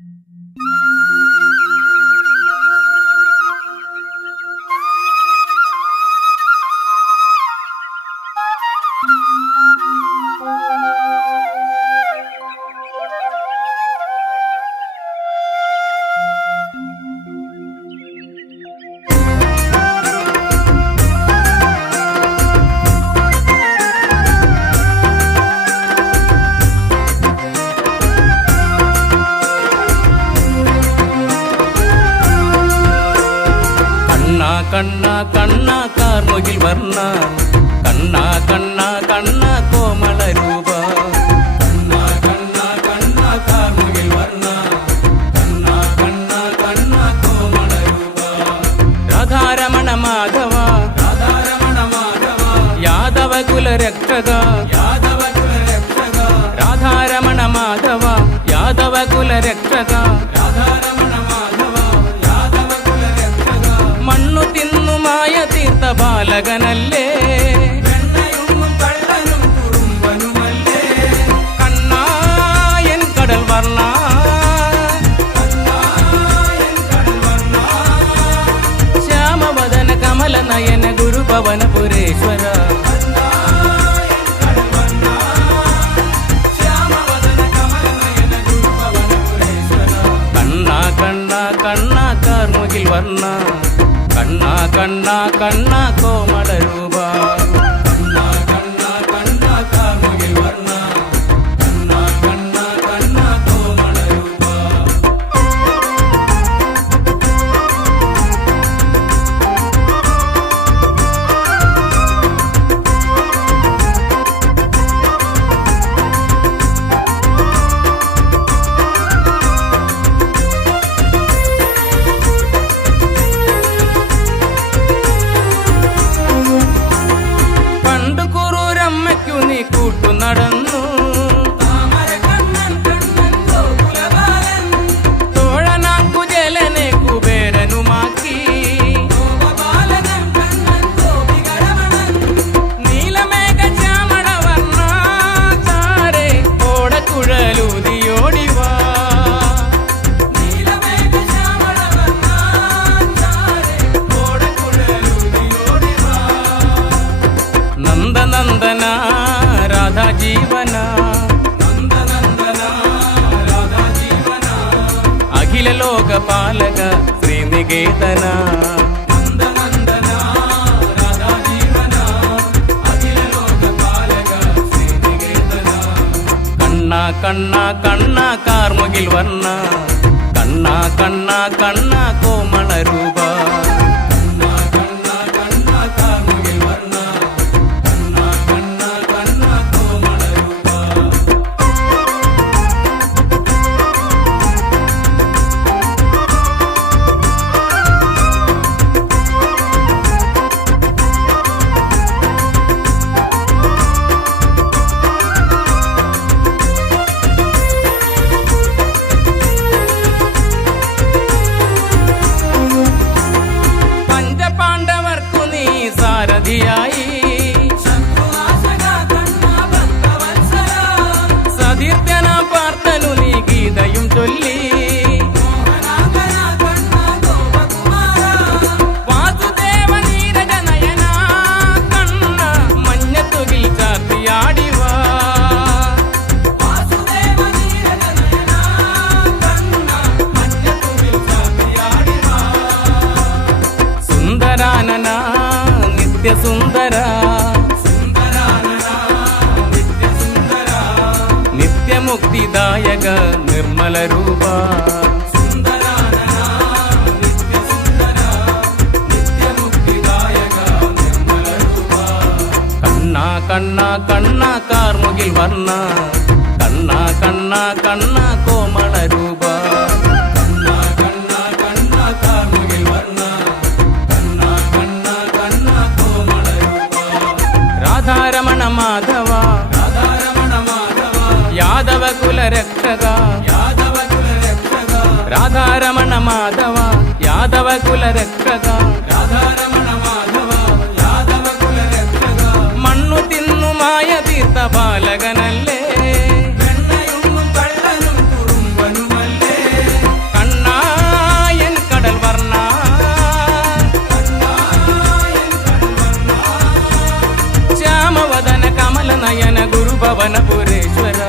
Música கண்ணா கண்ணா கார்முகில் வர்ணா. கண்ணா கண்ணா கண்ணா கோமல ரூபா. கண்ணா கண்ணா கண்ணா கார்முகில் வர்ணா. கண்ணா கண்ணா கண்ணா கோமல ரூபா. ராதாரமண மாதவா யாதவ குல ரக்ஷகா ബാലകനല്ലേ കണ്ണായൻ കടൽ വർണ്ണ ശ്യാമവദന കമല നയന ഗുരുപവന പുരേശ്വര నందనందన రాధా జీవన. అఖిల లోక పాలక శ్రీనికేతన. నందనందన కన్నా కన్నా అఖిల కార్ముగిల్ వర్ణ. కన్నా కన్నా కన్నా కోమళ రూపా. నిత్య సుందర. నిత్య ముక్తిదాయక నిర్మల రూప. కన్నా కన్నా కన్నా కార్ముగిల్ వర్ణ. కన్నా కన్నా కన్నా కోమళ రమణ మాధవ. యాదవ కుల రక్షగా రాధారమణ మాధవ. యాదవ కుల రక్షక. గురుభవనపురేశ్వరా